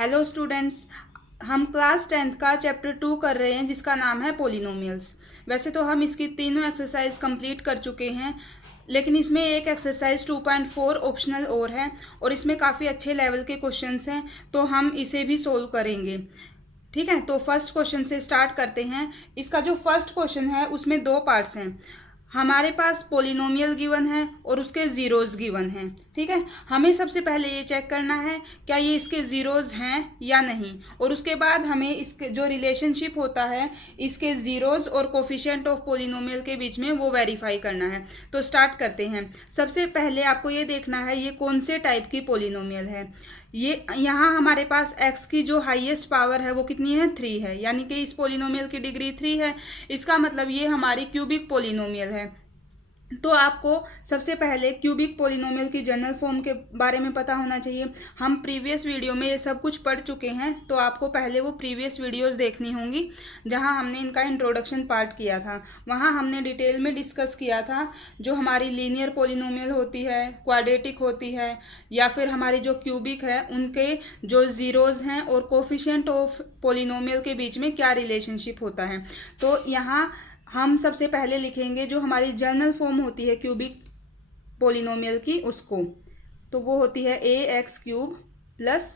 Hello students, हम class 10th का chapter 2 कर रहे हैं जिसका नाम है पोलिनोमियल्स। वैसे तो हम इसकी तीनों एक्सरसाइज कंप्लीट कर चुके हैं, लेकिन इसमें एक एक्सरसाइज 2.4 ऑप्शनल और है और इसमें काफ़ी अच्छे लेवल के क्वेश्चंस हैं, तो हम इसे भी सोल्व करेंगे। ठीक है, तो फर्स्ट क्वेश्चन से स्टार्ट करते हैं। इसका जो फर्स्ट क्वेश्चन है उसमें दो पार्ट्स हैं। हमारे पास पोलिनोमियल गिवन है और उसके ज़ीरोज़ गिवन हैं। ठीक है, हमें सबसे पहले ये चेक करना है क्या ये इसके ज़ीरोज़ हैं या नहीं, और उसके बाद हमें इसके जो रिलेशनशिप होता है इसके ज़ीरोज़ और कोफिशिएंट ऑफ पोलिनोमियल के बीच में वो वेरीफाई करना है। तो स्टार्ट करते हैं। सबसे पहले आपको ये देखना है ये कौन से टाइप की पोलिनोमियल है। ये यहाँ हमारे पास x की जो हाईएस्ट पावर है वो कितनी है, 3 है, यानी कि इस पोलिनोमियल की डिग्री 3 है। इसका मतलब ये हमारी क्यूबिक पोलिनोमियल है। तो आपको सबसे पहले क्यूबिक पोलिनोमियल की जनरल फॉर्म के बारे में पता होना चाहिए। हम प्रीवियस वीडियो में ये सब कुछ पढ़ चुके हैं, तो आपको पहले वो प्रीवियस वीडियोस देखनी होंगी जहां हमने इनका इंट्रोडक्शन पार्ट किया था। वहां हमने डिटेल में डिस्कस किया था जो हमारी लीनियर पोलिनोमियल होती है, क्वाड्रेटिक होती है, या फिर हमारी जो क्यूबिक है उनके जो ज़ीरोज़ हैं और कोफिशिएंट ऑफ पोलिनोमियल के बीच में क्या रिलेशनशिप होता है। तो यहाँ हम सबसे पहले लिखेंगे जो हमारी जनरल फॉर्म होती है क्यूबिक पोलिनोमियल की, उसको तो वो होती है a x cube plus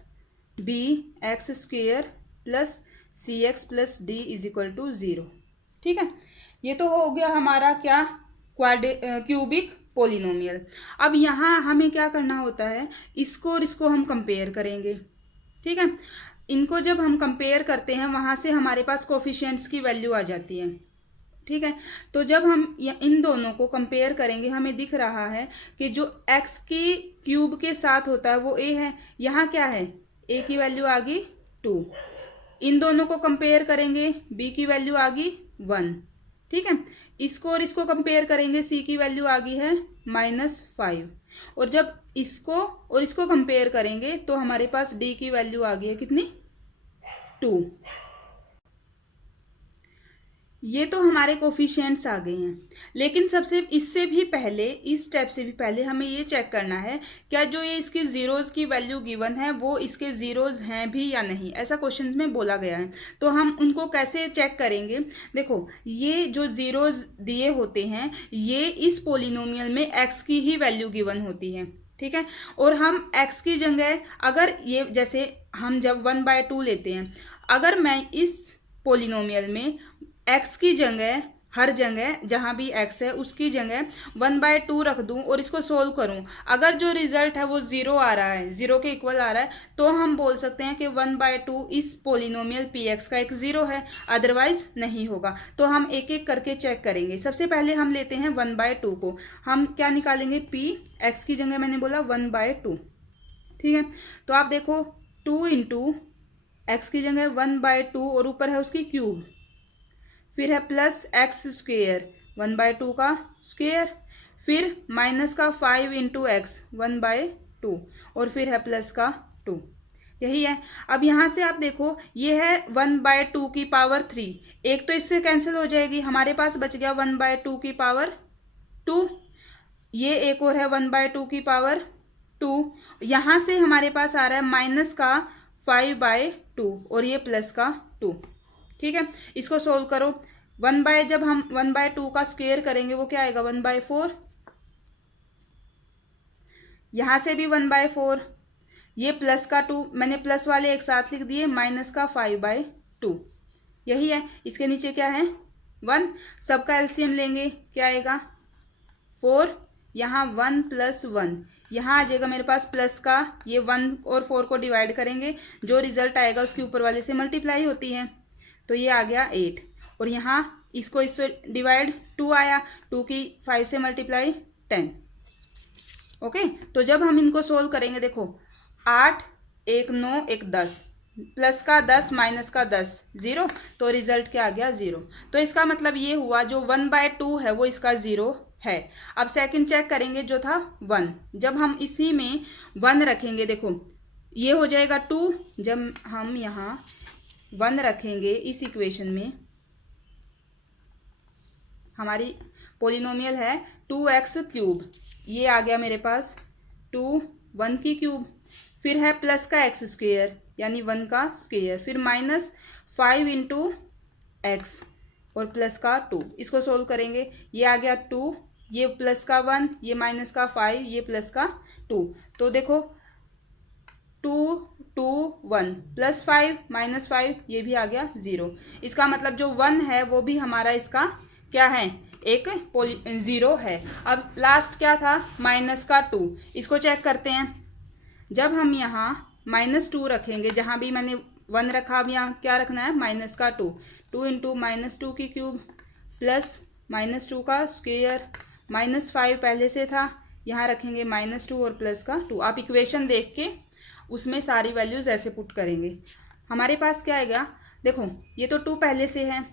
b x square plus c x plus d is equal to 0। ठीक है, ये तो हो गया हमारा क्या, क्यूबिक पोलिनोमियल। अब यहाँ हमें क्या करना होता है, इसको और इसको हम कंपेयर करेंगे। ठीक है, इनको जब हम कंपेयर करते हैं वहाँ से हमारे पास कोफिशिएंट्स की वैल्यू आ जाती है। ठीक है, तो जब हम इन दोनों को कंपेयर करेंगे हमें दिख रहा है कि जो x की क्यूब के साथ होता है वो a है। यहाँ क्या है, a की वैल्यू आ गई 2। इन दोनों को कंपेयर करेंगे, b की वैल्यू आ गई 1। ठीक है, इसको और इसको कंपेयर करेंगे, c की वैल्यू आ गई है -5। और जब इसको और इसको कंपेयर करेंगे तो हमारे पास d की वैल्यू आ गई है कितनी, 2। ये तो हमारे कोफिशिएंट्स आ गए हैं, लेकिन सबसे इससे भी पहले, इस स्टेप से भी पहले हमें ये चेक करना है क्या जो ये इसकी ज़ीरोज़ की वैल्यू गिवन है वो इसके ज़ीरोज़ हैं भी या नहीं। ऐसा क्वेश्चन में बोला गया है, तो हम उनको कैसे चेक करेंगे। देखो, ये जो ज़ीरोज़ दिए होते हैं ये इस पोलिनोमियल में x की ही वैल्यू गिवन होती है। ठीक है, और हम x की जगह अगर ये जैसे हम जब 1/2 लेते हैं, अगर मैं इस पोलिनोमियल में x की जगह हर जगह जहाँ भी x है उसकी जगह 1/2 रख दूँ और इसको सोल्व करूँ, अगर जो रिजल्ट है वो 0 आ रहा है, 0 के इक्वल आ रहा है, तो हम बोल सकते हैं कि 1/2 इस पोलिनोमियल px का एक 0 है, अदरवाइज नहीं होगा। तो हम एक एक करके चेक करेंगे। सबसे पहले हम लेते हैं 1/2 को, हम क्या निकालेंगे, p, x की जगह मैंने बोला 1/2। ठीक है, तो आप देखो 2 इंटू एक्स की जगह 1/2 और ऊपर है उसकी क्यूब, फिर है प्लस एक्स स्क्वेयर 1/2 का स्क्वेयर, फिर माइनस का 5 इंटू एक्स 1/2, और फिर है प्लस का 2। यही है। अब यहाँ से आप देखो ये है 1/2 की पावर 3, एक तो इससे कैंसिल हो जाएगी, हमारे पास बच गया 1/2 की पावर 2। ये एक और है 1/2 की पावर 2। यहाँ से हमारे पास आ रहा है माइनस का 5/2 और ये प्लस का 2। ठीक है, इसको सोल्व करो। जब हम 1/2 का स्क्वेयर करेंगे वो क्या आएगा, 1/4। यहां से भी 1/4, ये प्लस का 2, मैंने प्लस वाले एक साथ लिख दिए, माइनस का 5/2। यही है, इसके नीचे क्या है 1, सबका एलसीएम लेंगे क्या आएगा 4। यहाँ 1 + 1, यहाँ आ जाएगा मेरे पास प्लस का, ये 1 और 4 को डिवाइड करेंगे, जो रिजल्ट आएगा उसके ऊपर वाले से मल्टीप्लाई होती है, तो ये आ गया 8। और यहाँ इसको इससे डिवाइड 2 आया, 2 की 5 से मल्टीप्लाई 10। ओके, तो जब हम इनको सोल्व करेंगे, देखो 8, 1 9, 1 10, प्लस का 10 माइनस का 10 0, तो रिजल्ट क्या आ गया 0। तो इसका मतलब ये हुआ जो 1/2 है वो इसका 0 है। अब सेकंड चेक करेंगे जो था 1, जब हम इसी में 1 रखेंगे, देखो ये हो जाएगा 2, जब हम यहाँ 1 रखेंगे इस इक्वेशन में, हमारी पोलिनोमियल है 2x क्यूब, ये आ गया मेरे पास 2 1 की क्यूब, फिर है प्लस का एक्स स्क्वेयर यानी 1 का स्क्वेयर, फिर माइनस 5 इंटू एक्स और प्लस का 2। इसको सोल्व करेंगे, ये आ गया 2, ये प्लस का 1, ये माइनस का 5, ये प्लस का 2। तो देखो 2 2 1 प्लस 5 माइनस 5, ये भी आ गया 0। इसका मतलब जो 1 है वो भी हमारा इसका क्या है, एक 0 है। अब लास्ट क्या था, माइनस का 2। इसको चेक करते हैं। जब हम यहाँ -2 रखेंगे, जहाँ भी मैंने 1 रखा, अब यहाँ क्या रखना है, माइनस का 2। 2 इंटू -2 की क्यूब प्लस -2 का स्क्वेयर, -5 पहले से था, यहाँ रखेंगे -2 और प्लस का 2। आप इक्वेशन देख के उसमें सारी वैल्यूज़ ऐसे पुट करेंगे। हमारे पास क्या आएगा, देखो ये तो 2 पहले से है,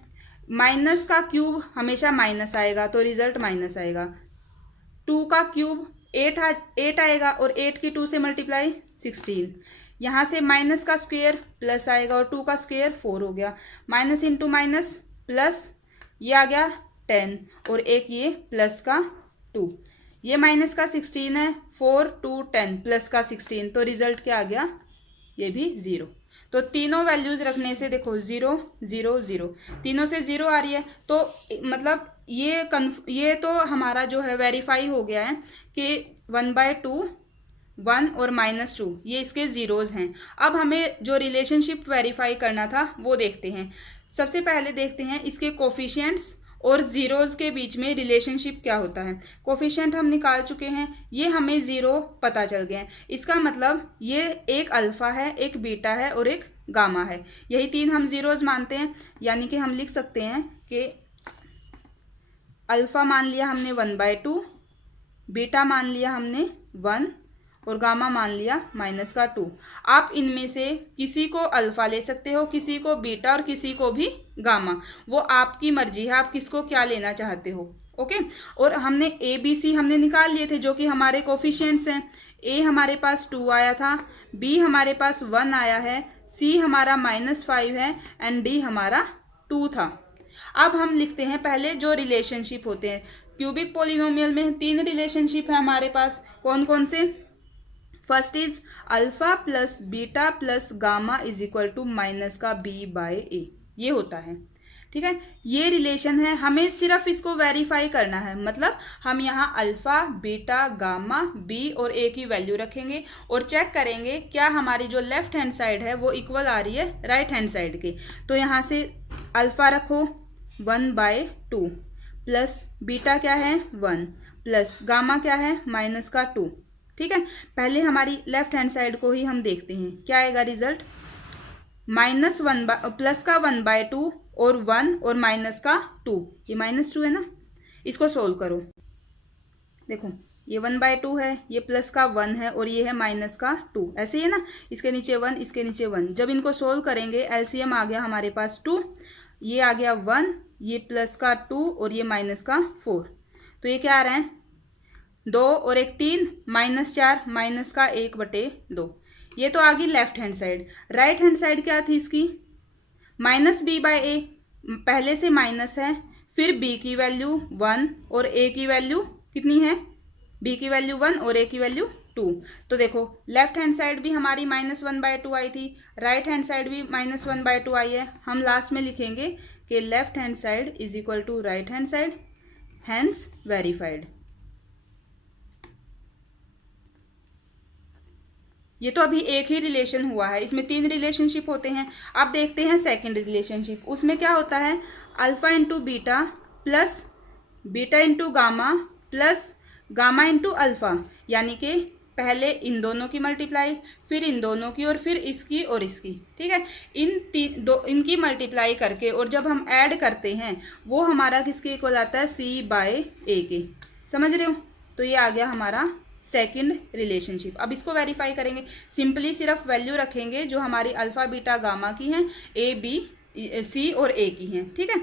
माइनस का क्यूब हमेशा माइनस आएगा तो रिजल्ट माइनस आएगा। 2 का क्यूब 8 आएगा और 8 की 2 से मल्टीप्लाई 16। यहाँ से माइनस का स्क्वेयर प्लस आएगा और 2 का स्क्वेयर 4 हो गया। माइनस इंटू माइनस प्लस, ये आ गया 10 और एक ये प्लस का 2। ये माइनस का 16 है, 4 2 10 प्लस का 16, तो रिजल्ट क्या आ गया, ये भी 0। तो तीनों वैल्यूज रखने से देखो 0 0 0, तीनों से 0 आ रही है, तो मतलब ये तो हमारा जो है वेरीफाई हो गया है कि 1/2 1 और -2 ये इसके ज़ीरोज़ हैं। अब हमें जो रिलेशनशिप वेरीफाई करना था वो देखते हैं। सबसे पहले देखते हैं इसके कोफिशिएंट्स और ज़ीरोज़ के बीच में रिलेशनशिप क्या होता है। कोफिशिएंट हम निकाल चुके हैं, ये हमें 0 पता चल गए हैं। इसका मतलब ये एक अल्फ़ा है, एक बीटा है और एक गामा है। यही 3 हम ज़ीरोज़ मानते हैं, यानी कि हम लिख सकते हैं कि अल्फ़ा मान लिया हमने 1/2, बीटा मान लिया हमने 1 और गामा मान लिया -2। आप इनमें से किसी को अल्फ़ा ले सकते हो, किसी को बीटा और किसी को भी गामा, वो आपकी मर्जी है, आप किसको क्या लेना चाहते हो। ओके, और हमने ए बी सी हमने निकाल लिए थे जो कि हमारे कोफिशिएंट्स हैं। ए हमारे पास 2 आया था, बी हमारे पास 1 आया है, सी हमारा -5 है एंड डी हमारा 2 था। अब हम लिखते हैं पहले जो रिलेशनशिप होते हैं। क्यूबिक पॉलिनोमियल में 3 रिलेशनशिप है हमारे पास, कौन कौन से। First is alpha plus beta plus gamma is equal to -b/a, ये होता है। ठीक है, ये रिलेशन है, हमें सिर्फ इसको वेरीफाई करना है। मतलब हम यहाँ अल्फा बीटा गामा बी और ए की वैल्यू रखेंगे और चेक करेंगे क्या हमारी जो लेफ्ट हैंड साइड है वो इक्वल आ रही है राइट हैंड साइड के। तो यहाँ से अल्फा रखो 1/2 प्लस बीटा क्या है 1 प्लस गामा क्या है -2। ठीक है, पहले हमारी लेफ्ट हैंड साइड को ही हम देखते हैं क्या आएगा रिजल्ट, प्लस का 1/2 और 1 और माइनस का 2, ये -2 है ना। इसको सोल्व करो, देखो ये 1/2 है, ये प्लस का 1 है और ये है -2, ऐसे ही है ना। इसके नीचे 1, इसके नीचे 1, जब इनको सोल्व करेंगे एलसीएम आ गया हमारे पास 2, ये आ गया 1, ये प्लस का 2 और ये -4। तो ये क्या आ रहा है 2 और 1 3, -4 माइनस का 1/2। ये तो आ गई left hand side. Right hand side क्या थी इसकी, -b/a, पहले से माइनस है, फिर b की वैल्यू 1 और a की वैल्यू कितनी है, b की वैल्यू 1 और a की वैल्यू 2। तो देखो लेफ्ट हैंड साइड भी हमारी -1/2 आई थी, राइट हैंड साइड भी -1/2 आई है। हम लास्ट में लिखेंगे कि left hand side is equal to right hand side, hence verified. ये तो अभी एक ही रिलेशन हुआ है, इसमें 3 रिलेशनशिप होते हैं। अब देखते हैं सेकंड रिलेशनशिप, उसमें क्या होता है alpha into beta plus beta into gamma plus gamma into alpha, यानी कि पहले इन दोनों की मल्टीप्लाई, फिर इन दोनों की और फिर इसकी और इसकी। ठीक है, इनकी मल्टीप्लाई करके और जब हम ऐड करते हैं वो हमारा किसके इक्वल आता है c/a के, समझ रहे हो। तो ये आ गया हमारा सेकंड रिलेशनशिप। अब इसको वेरीफाई करेंगे, सिंपली सिर्फ वैल्यू रखेंगे जो हमारी अल्फा बीटा गामा की हैं, ए बी सी और ए की हैं। ठीक है,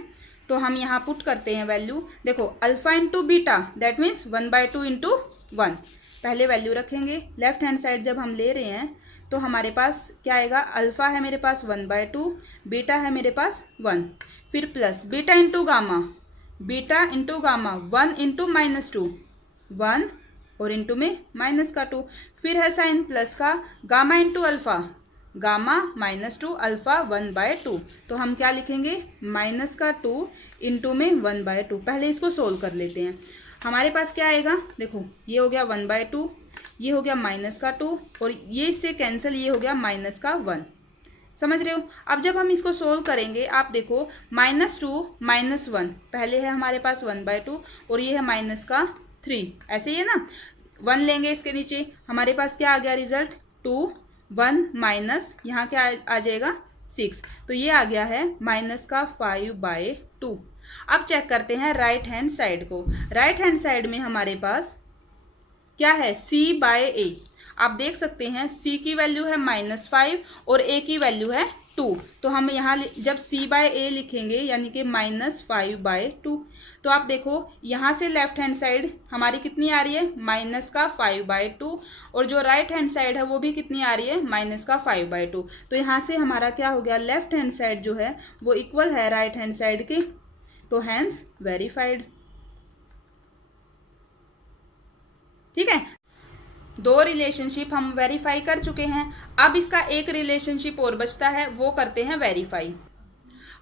तो हम यहाँ पुट करते हैं वैल्यू। देखो alpha into beta that means 1/2 into 1, पहले वैल्यू रखेंगे। लेफ्ट हैंड साइड जब हम ले रहे हैं तो हमारे पास क्या आएगा, अल्फा है मेरे पास 1/2, बीटा है मेरे पास 1, फिर plus beta into gamma 1 into -2, 1 और इंटू में माइनस का 2। फिर है साइन प्लस का gamma into alpha, gamma -2 alpha 1/2। तो हम क्या लिखेंगे, माइनस का 2 इंटू में 1/2। पहले इसको सोल्व कर लेते हैं। हमारे पास क्या आएगा, देखो ये हो गया 1/2, ये हो गया माइनस का 2 और ये इससे कैंसिल, ये हो गया माइनस का 1। समझ रहे हो। अब जब हम इसको सोल्व करेंगे आप देखो -2 -1, पहले है हमारे पास 1/2 और ये है माइनस का 3, ऐसे ही है ना। 1 लेंगे इसके नीचे, हमारे पास क्या आ गया रिजल्ट 2, 1 माइनस यहाँ क्या आ जाएगा 6, तो ये आ गया है माइनस का 5/2। अब चेक करते हैं राइट हैंड साइड को। राइट हैंड साइड में हमारे पास क्या है, c/a। आप देख सकते हैं c की वैल्यू है -5 और a की वैल्यू है 2। तो हम यहाँ जब c/a लिखेंगे यानी कि -5/2, तो आप देखो यहाँ से लेफ्ट हैंड साइड हमारी कितनी आ रही है, माइनस का 5/2, और जो राइट हैंड साइड है वो भी कितनी आ रही है, माइनस का 5/2। तो यहाँ से हमारा क्या हो गया, लेफ्ट हैंड साइड जो है वो इक्वल है राइट हैंड साइड के, तो हैंस वेरीफाइड। ठीक है, 2 रिलेशनशिप हम वेरीफाई कर चुके हैं। अब इसका एक रिलेशनशिप और बचता है, वो करते हैं वेरीफाई।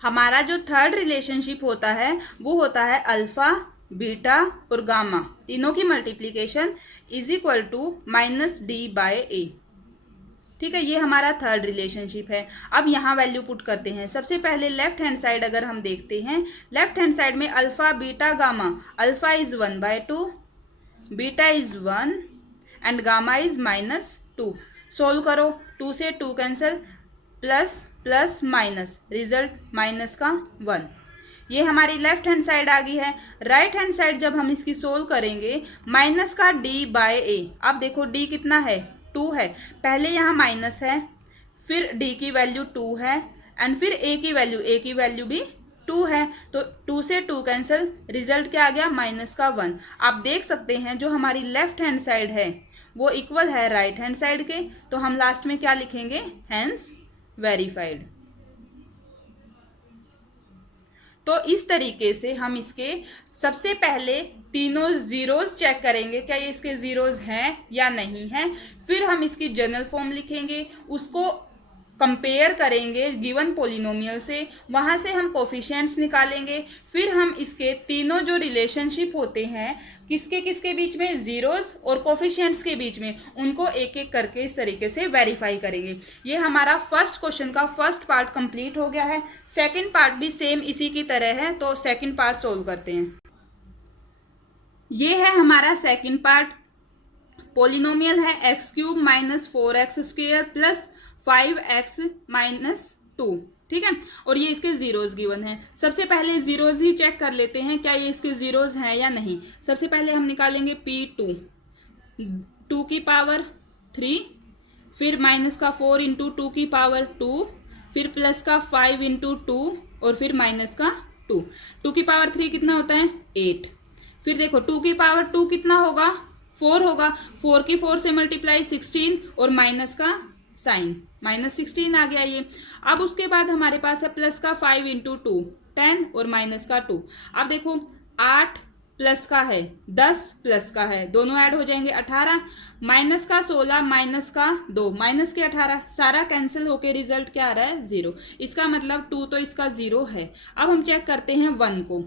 हमारा जो थर्ड रिलेशनशिप होता है वो होता है अल्फा, बीटा और गामा तीनों की multiplication is equal to -d/a। ठीक है, ये हमारा थर्ड रिलेशनशिप है। अब यहाँ वैल्यू पुट करते हैं। सबसे पहले लेफ्ट हैंड साइड अगर हम देखते हैं, लेफ्ट हैंड साइड में alpha, beta, gamma, alpha is 1/2, beta is 1 and gamma is -2। Solve करो, 2 से 2 cancel, plus plus minus, result minus का 1। ये हमारी लेफ्ट हैंड साइड आ गई है। राइट हैंड साइड जब हम इसकी सोल्व करेंगे, माइनस का d/a। अब देखो d कितना है, 2 है। पहले यहाँ माइनस है, फिर d की वैल्यू 2 है एंड फिर a की वैल्यू भी 2 है। तो 2 से 2 कैंसिल, रिजल्ट क्या आ गया, माइनस का 1। आप देख सकते हैं जो हमारी लेफ्ट हैंड साइड है वो इक्वल है राइट हैंड साइड के, तो हम लास्ट में क्या लिखेंगे, हैंस वेरीफाइड। तो इस तरीके से हम इसके सबसे पहले तीनों जीरोज चेक करेंगे, क्या ये इसके जीरोज हैं या नहीं हैं। फिर हम इसकी जनरल फॉर्म लिखेंगे, उसको कंपेयर करेंगे गिवन पोलिनोमियल से, वहाँ से हम कोफिशिएंट्स निकालेंगे। फिर हम इसके तीनों जो रिलेशनशिप होते हैं किसके किसके बीच में, जीरोज और कोफिशिएंट्स के बीच में, उनको एक एक करके इस तरीके से वेरीफाई करेंगे। ये हमारा फर्स्ट क्वेश्चन का फर्स्ट पार्ट कंप्लीट हो गया है। सेकंड पार्ट भी सेम इसी की तरह है, तो सेकंड पार्ट सोल्व करते हैं। ये है हमारा सेकंड पार्ट। पोलिनोमियल है x³ - 4x² + 5x - 2। ठीक है, और ये इसके जीरोज गिवन है। सबसे पहले जीरोज ही चेक कर लेते हैं, क्या ये इसके जीरोज हैं या नहीं। सबसे पहले हम निकालेंगे P2, 2 की पावर 3, फिर माइनस का 4 इंटू 2 की पावर 2, फिर प्लस का 5 इंटू 2 और फिर माइनस का 2। 2 की पावर 3 कितना होता है, 8। फिर देखो 2 की पावर 2 कितना होगा, 4 होगा। 4 की 4 से मल्टीप्लाई 16 और माइनस का साइन, -16 आ गया ये। अब उसके बाद हमारे पास है प्लस का 5 इंटू 2, 10 और माइनस का 2। अब देखो 8 प्लस का है, 10 प्लस का है, दोनों ऐड हो जाएंगे 18, माइनस का 16, माइनस का 2, माइनस के 18, सारा कैंसिल होके रिजल्ट क्या आ रहा है, 0। इसका मतलब 2 तो इसका 0 है। अब हम चेक करते हैं 1 को।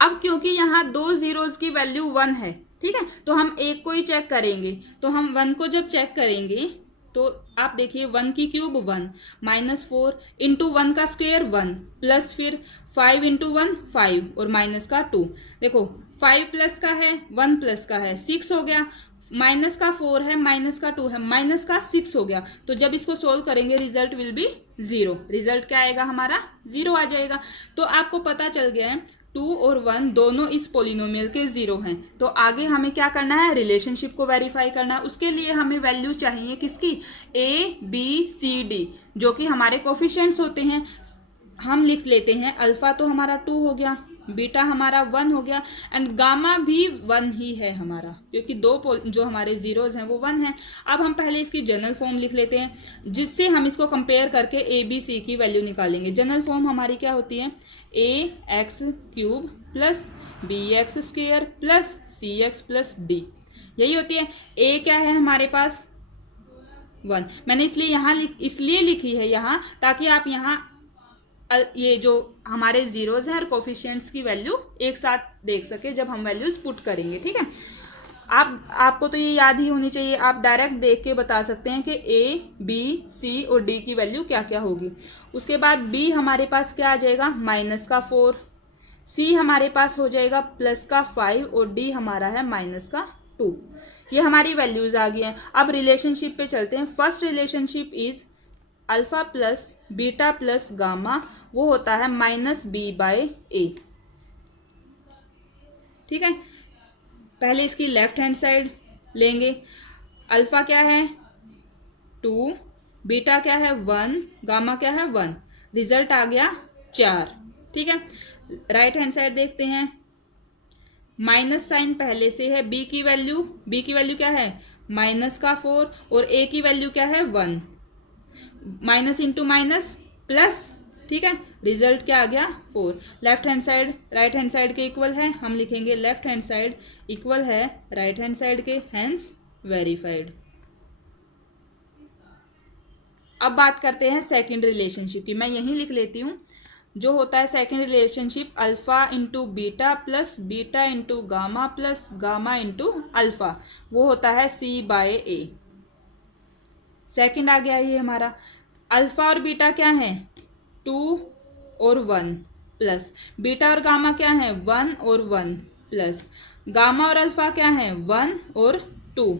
अब क्योंकि यहाँ 2 जीरोज की वैल्यू 1 है, ठीक है, तो हम एक को ही चेक करेंगे। तो हम 1 को जब चेक करेंगे तो आप देखिए 1 की क्यूब 1, -4 इंटू 1 का स्क्वायर 1, प्लस फिर 5 इंटू 1 5 और माइनस का 2। देखो 5 प्लस का है, 1 प्लस का है, 6 हो गया। माइनस का 4 है, माइनस का 2 है, माइनस का 6 हो गया। तो जब इसको सोल्व करेंगे रिजल्ट विल बी 0। रिजल्ट क्या आएगा हमारा, 0 आ जाएगा। तो आपको पता चल गया है 2 और 1 दोनों इस पोलिनोमियल के 0 हैं। तो आगे हमें क्या करना है, रिलेशनशिप को वेरीफाई करना है। उसके लिए हमें वैल्यू चाहिए किसकी, A, B, C, D, जो कि हमारे कोफिशिएंट्स होते हैं। हम लिख लेते हैं, अल्फा तो हमारा 2 हो गया, बीटा हमारा 1 हो गया एंड गामा भी 1 ही है हमारा, क्योंकि दो जो हमारे जीरोज हैं वो 1 हैं। अब हम पहले इसकी जनरल फॉर्म लिख लेते हैं, जिससे हम इसको कंपेयर करके ABC की वैल्यू निकालेंगे। जनरल फॉर्म हमारी क्या होती है, ax³ + bx² + cx + d। यही होती है। ए क्या है हमारे पास 1। मैंने इसलिए लिखी है यहाँ ताकि आप यहाँ ये जो हमारे जीरोज हैं और कोफिशिएंट्स की वैल्यू एक साथ देख सके जब हम वैल्यूज पुट करेंगे। ठीक है, आपको तो ये याद ही होनी चाहिए। आप डायरेक्ट देख के बता सकते हैं कि ए बी सी और डी की वैल्यू क्या क्या होगी। उसके बाद बी हमारे पास क्या आ जाएगा -4, सी हमारे पास हो जाएगा +5 और डी हमारा है -2। ये हमारी वैल्यूज आ गई हैं। अब रिलेशनशिप पे चलते हैं। First relationship is alpha plus beta plus gamma, वो होता है -b/a। ठीक है, पहले इसकी लेफ्ट हैंड साइड लेंगे। अल्फा क्या है 2, बीटा क्या है 1, गामा क्या है 1, रिजल्ट आ गया 4। ठीक है, राइट हैंड साइड देखते हैं। माइनस साइन पहले से है। बी की वैल्यू क्या है -4 और ए की वैल्यू क्या है 1, माइनस इंटू माइनस प्लस। ठीक है, रिजल्ट क्या आ गया 4। Left hand side right hand side के इक्वल है, हम लिखेंगे लेफ्ट हैंड साइड इक्वल है राइट हैंड साइड के, हैंस वेरीफाइड। अब बात करते हैं सेकंड रिलेशनशिप की। मैं यहीं लिख लेती हूँ। जो होता है second relationship alpha into beta plus beta into gamma plus gamma into alpha, वो होता है c/a। सेकंड आ गया ये हमारा। अल्फा और बीटा क्या है 2 और 1 प्लस, बीटा और गामा क्या है 1 और 1 प्लस, गामा और अल्फा क्या है 1 और 2।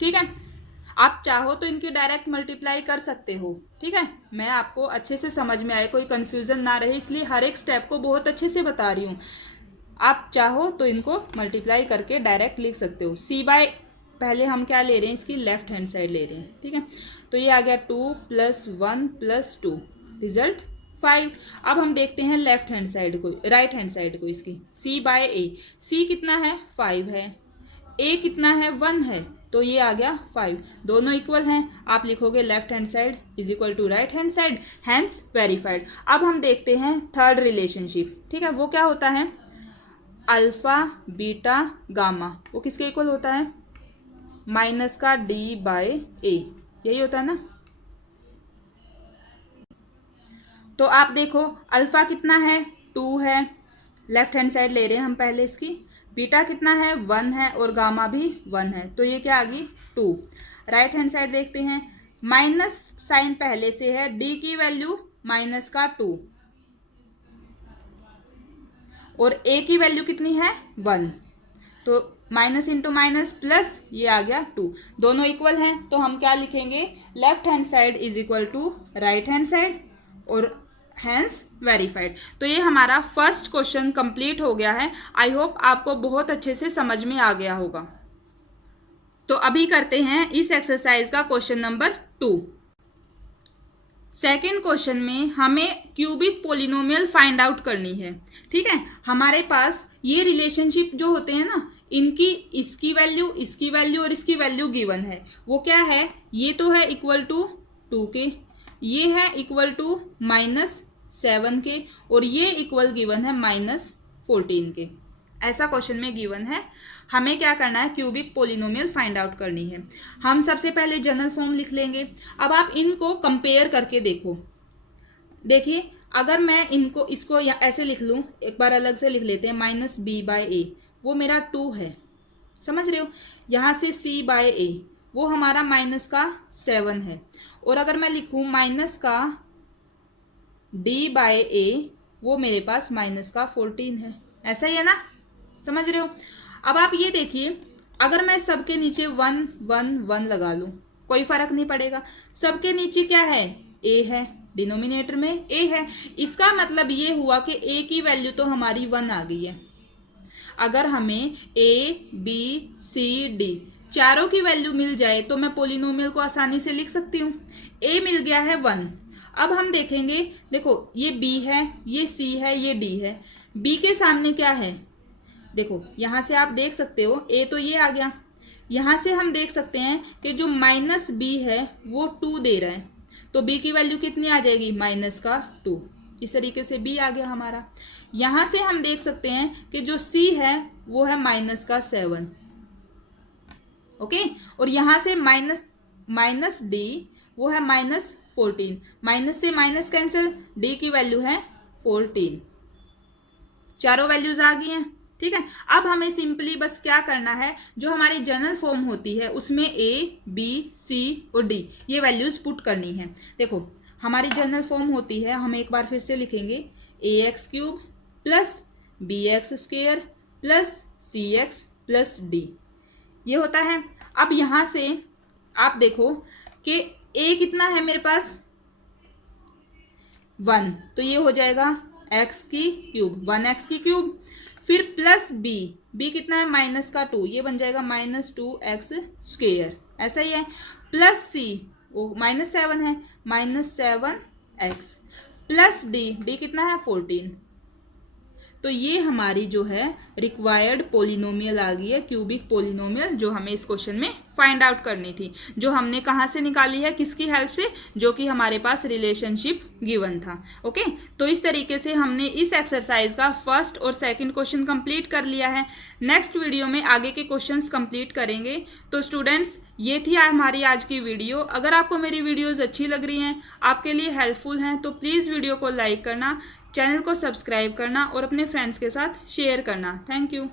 ठीक है, आप चाहो तो इनकी डायरेक्ट मल्टीप्लाई कर सकते हो। ठीक है, मैं आपको अच्छे से समझ में आए, कोई कंफ्यूजन ना रहे, इसलिए हर एक स्टेप को बहुत अच्छे से बता रही हूँ। आप चाहो तो इनको मल्टीप्लाई करके डायरेक्ट लिख सकते हो। पहले हम क्या ले रहे हैं, इसकी लेफ्ट हैंड साइड ले रहे हैं। ठीक है, तो ये आ गया 2 + 1 + 2, रिजल्ट 5। अब हम देखते हैं लेफ्ट हैंड साइड को, राइट हैंड साइड को इसकी c/a। c कितना है 5 है, a कितना है 1 है, तो ये आ गया 5। दोनों इक्वल हैं, आप लिखोगे left hand side is equal to right hand side, hence verified. अब हम देखते हैं थर्ड रिलेशनशिप। ठीक है, वो क्या होता है अल्फा बीटा गामा, वो किसके इक्वल होता है -d/a, यही होता है ना। तो आप देखो अल्फा कितना है 2 है, लेफ्ट हैंड साइड ले रहे हैं हम पहले इसकी। बीटा कितना है 1 है और गामा भी 1 है, तो ये क्या आ गई 2। राइट हैंड साइड देखते हैं, माइनस साइन पहले से है, डी की वैल्यू -2 और ए की वैल्यू कितनी है 1, तो माइनस इंटू माइनस प्लस, ये आ गया 2। दोनों इक्वल हैं, तो हम क्या लिखेंगे left hand side is equal to right hand side और हैंस वेरीफाइड। तो ये हमारा फर्स्ट क्वेश्चन कंप्लीट हो गया है। आई होप आपको बहुत अच्छे से समझ में आ गया होगा। तो अभी करते हैं इस एक्सरसाइज का क्वेश्चन नंबर 2। सेकेंड क्वेश्चन में हमें क्यूबिक पोलिनोमियल फाइंड आउट करनी है। ठीक है, हमारे पास ये रिलेशनशिप जो होते हैं ना, इनकी इसकी वैल्यू और इसकी वैल्यू गिवन है। वो क्या है, ये तो है इक्वल टू 2 के, ये है इक्वल टू -7 के और ये इक्वल गिवन है -14 के। ऐसा क्वेश्चन में गिवन है। हमें क्या करना है, क्यूबिक पोलिनोमियल फाइंड आउट करनी है। हम सबसे पहले जनरल फॉर्म लिख लेंगे। अब आप इनको कंपेयर करके देखो। देखिए, अगर मैं इसको ऐसे लिख लूँ, एक बार अलग से लिख लेते हैं, -b/a, वो मेरा 2 है, समझ रहे हो। यहाँ से c/a, वो हमारा -7 है, और अगर मैं लिखूँ -d/a, वो मेरे पास -14 है। ऐसा ही है ना, समझ रहे हो। अब आप ये देखिए, अगर मैं सबके नीचे 1 1 1 लगा लूँ, कोई फर्क नहीं पड़ेगा। सबके नीचे क्या है a है, डिनोमिनेटर में a है। इसका मतलब ये हुआ कि a की वैल्यू तो हमारी 1 आ गई है। अगर हमें a b c d चारों की वैल्यू मिल जाए तो मैं पोलिनोमियल को आसानी से लिख सकती हूँ। a मिल गया है 1। अब हम देखेंगे, देखो ये b है, ये c है, ये d है। b के सामने क्या है, देखो यहाँ से आप देख सकते हो, a तो ये आ गया। यहाँ से हम देख सकते हैं कि जो -b है वो 2 दे रहा है, तो b की वैल्यू कितनी आ जाएगी -2। इस तरीके से b आ गया हमारा। यहाँ से हम देख सकते हैं कि जो c है वो है -7। ओके। और यहाँ से माइनस डी वो है -14, माइनस से माइनस कैंसिल, डी की वैल्यू है 14, चारों वैल्यूज आ गई हैं। ठीक है, अब हमें सिंपली बस क्या करना है, जो हमारी जनरल फॉर्म होती है उसमें ए बी सी और डी ये वैल्यूज पुट करनी है। देखो हमारी जनरल फॉर्म होती है, हम एक बार फिर से लिखेंगे, ax³ plus bx² plus cx plus D, ये होता है। अब यहाँ से आप देखो कि a कितना है मेरे पास 1, तो ये हो जाएगा x³, 1x³, फिर प्लस b कितना है -2, ये बन जाएगा -2x², ऐसा ही है। प्लस c वो -7 है, -7x, प्लस d कितना है 14। तो ये हमारी जो है रिक्वायर्ड पोलिनोमियल आ गई है, क्यूबिक पोलिनोमियल, जो हमें इस क्वेश्चन में फाइंड आउट करनी थी, जो हमने कहाँ से निकाली है, किसकी हेल्प से, जो कि हमारे पास रिलेशनशिप गिवन था। ओके, तो इस तरीके से हमने इस एक्सरसाइज का फर्स्ट और सेकंड क्वेश्चन कंप्लीट कर लिया है। नेक्स्ट वीडियो में आगे के क्वेश्चंस कंप्लीट करेंगे। तो स्टूडेंट्स ये थी हमारी आज की वीडियो। अगर आपको मेरी वीडियोज़ अच्छी लग रही हैं, आपके लिए हेल्पफुल हैं, तो प्लीज़ वीडियो को लाइक करना, चैनल को सब्सक्राइब करना और अपने फ्रेंड्स के साथ शेयर करना। Thank you.